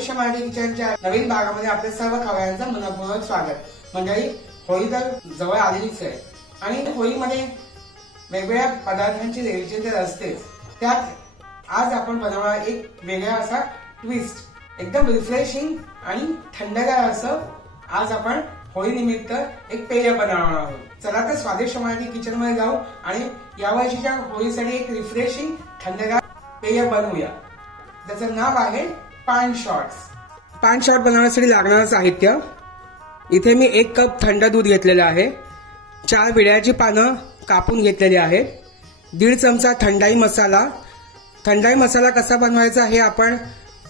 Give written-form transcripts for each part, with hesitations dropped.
स्वादिष्ट मराठी किचनच्या नवीन भागामध्ये आपल्या सर्व खवय्यांचं मनपूर्वक स्वागत। मंडळी, होळी तर जवळ आलेलीच आहे आणि होळीमध्ये वेगवेगळ्या पदार्थांची रेलचेल असते। त्यात आज आपण बनवणार एक वेगळा असा ट्विस्ट, एकदम रिफ्रेशिंग आणि थंडगार असं आज आपण होळी निमित्त एक पेय बनवणार आहोत। चला तर स्वादिष्ट मराठी किचन मध्ये जाऊ आणि यावर्षीच्या होळीसाठी एक रिफ्रेशिंग थंडगार पेय बनवूया। त्याचं नाव आहे पान शॉट्स। पान शॉट बनवण्यासाठी लागणारं साहित्य, इथे मी 1 कप थंड दूध घेतलेलं आहे, 4 विड्याची पानं कापून घेतलेली आहेत, 1.5 चमचा थंडाई मसाला। थंडाई मसाला कसा बनवायचा हे आपण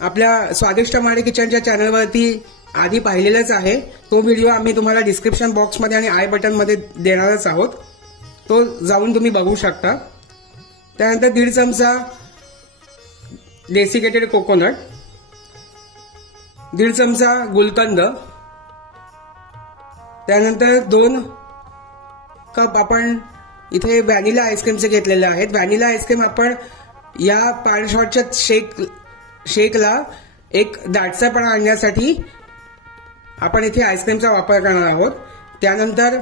आपल्या स्वादिष्ट मराठी किचनच्या चॅनलवरती आधी पाहिलेलाच आहे। तो व्हिडिओ आम्ही तुम्हाला डिस्क्रिप्शन बॉक्समध्ये आणि आय बटन मध्ये देणारच आहोत, तो जाऊन तुम्ही बघू शकता। त्यानंतर 1.5 चमचा डेसिकेटेड कोकोनट, 1.5 चमचा गुलकंद, त्यानंतर 2 कप आपण इथे व्हॅनिला आईस्क्रीमचे घेतलेले आहेत। व्हॅनिला आईस्क्रीम आपण या पान शॉटच्या शेकला एक दाटसापणा आणण्यासाठी आपण इथे आईस्क्रीमचा वापर करणार आहोत। त्यानंतर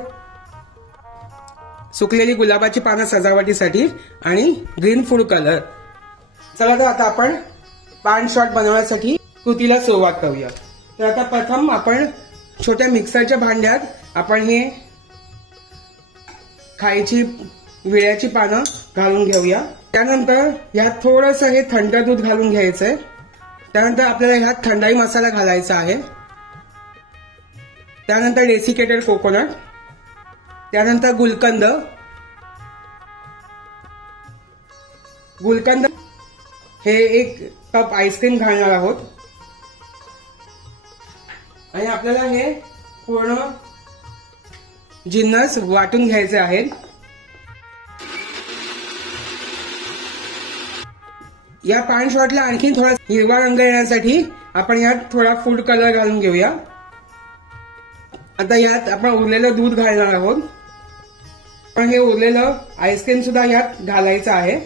सुकलेली गुलाबाची पानं सजावटीसाठी आणि ग्रीन फूड कलर। चला तर आता आपण पान शॉट बनवण्यासाठी कृतीला सुरुवात करूया। तर आता प्रथम आपण छोट्या मिक्सरच्या भांड्यात आपण हे खायची विड्याची पानं घालून घेऊया। त्यानंतर यात थोडंसं हे थंड दूध घालून घ्यायचंय। त्यानंतर आपल्याला ह्यात थंडाई मसाला घालायचा आहे, त्यानंतर डेसिकेटेड कोकोनट, त्यानंतर गुलकंद हे 1 कप आईस्क्रीम घालणार आहोत आणि आपल्याला हे पूर्ण जिन्नस वाटून घ्यायचे आहेत। या पान शॉटला आणखी थोडा हिरवा रंग येण्यासाठी आपण यात थोडा फूड कलर घालून घेऊया। आता यात आपण उरलेलं दूध घालणार आहोत, पण हे उरलेलं आईस्क्रीम सुद्धा यात घालायचं आहे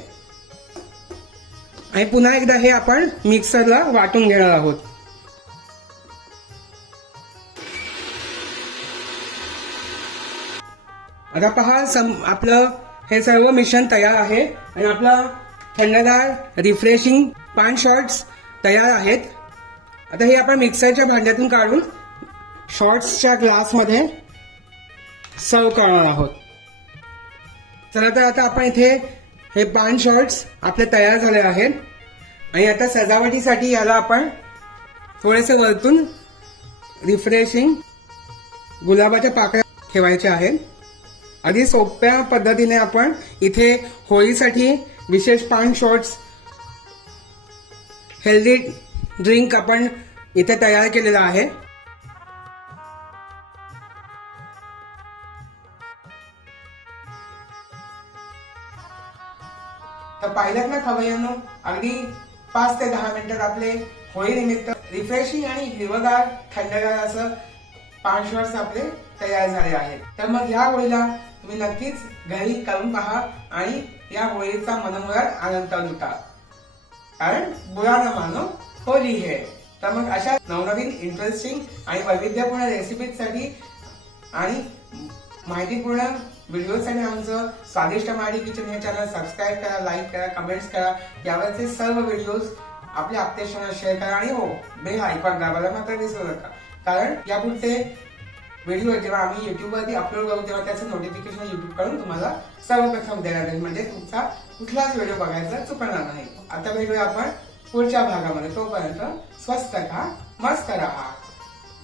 आणि पुन्हा एकदा हे आपण मिक्सरला वाटून घेणार आहोत। आता पहा, आपलं हे सर्व मिश्रण तयार आहे आणि आपला थंडगार रिफ्रेशिंग पान शॉट्स तयार आहेत। आता हे आपण मिक्सरच्या भांड्यातून काढून शॉट्सच्या ग्लासमध्ये सर्व करणार आहोत। चला तर आता आपण इथे हे पान शॉट्स आपले तयार झाले आहेत आणि आता सजावटीसाठी याला आपण थोडेसे वरतून रिफ्रेशिंग गुलाबाच्या पाकळ्या ठेवायच्या आहेत। अगदी सोप्या पद्धतीने आपण इथे होळीसाठी विशेष पान शॉट्स हेल्दी ड्रिंक आपण इथे तयार केलेला आहे। तर पाहिलं ना खवय्यांनो, अगदी 5 ते 10 मिनिटात आपले होळी निमित्त रिफ्रेशिंग आणि हिरवगार थंडगार असं पान शॉट्स आपले तयार झाले आहेत। तर मग ह्या होळीला तुम्ही नक्कीच घरी करून पहा आणि या होळीचा मनोहर आनंद लुटा, कारण बुरा न मानो होली है। तर मग अशा नवनवीन इंटरेस्टिंग आणि वैविध्यपूर्ण रेसिपीसाठी आणि माहितीपूर्ण व्हिडिओसाठी आमचं स्वादिष्ट मराठी किचन हे चॅनल सबस्क्राईब करा, लाईक करा, कमेंट्स करा। यावरचे सर्व व्हिडिओज आपल्या आप्तेष्टांना शेअर करा आणि हो, बेल आयकॉन दाबायला मात्र विसरू नका, कारण यापुढचे व्हिडिओ जेव्हा आम्ही युट्यूबवरती अपलोड करू तेव्हा त्याचं नोटिफिकेशन युट्यूब कडून तुम्हाला सर्वप्रथम देण्यात येईल, म्हणजे तुमचा कुठलाच व्हिडिओ बघायचा चुकणार नाही। आता भेटूया आपण पुढच्या भागामध्ये, तोपर्यंत स्वस्त खा, मस्त रहा,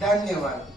धन्यवाद।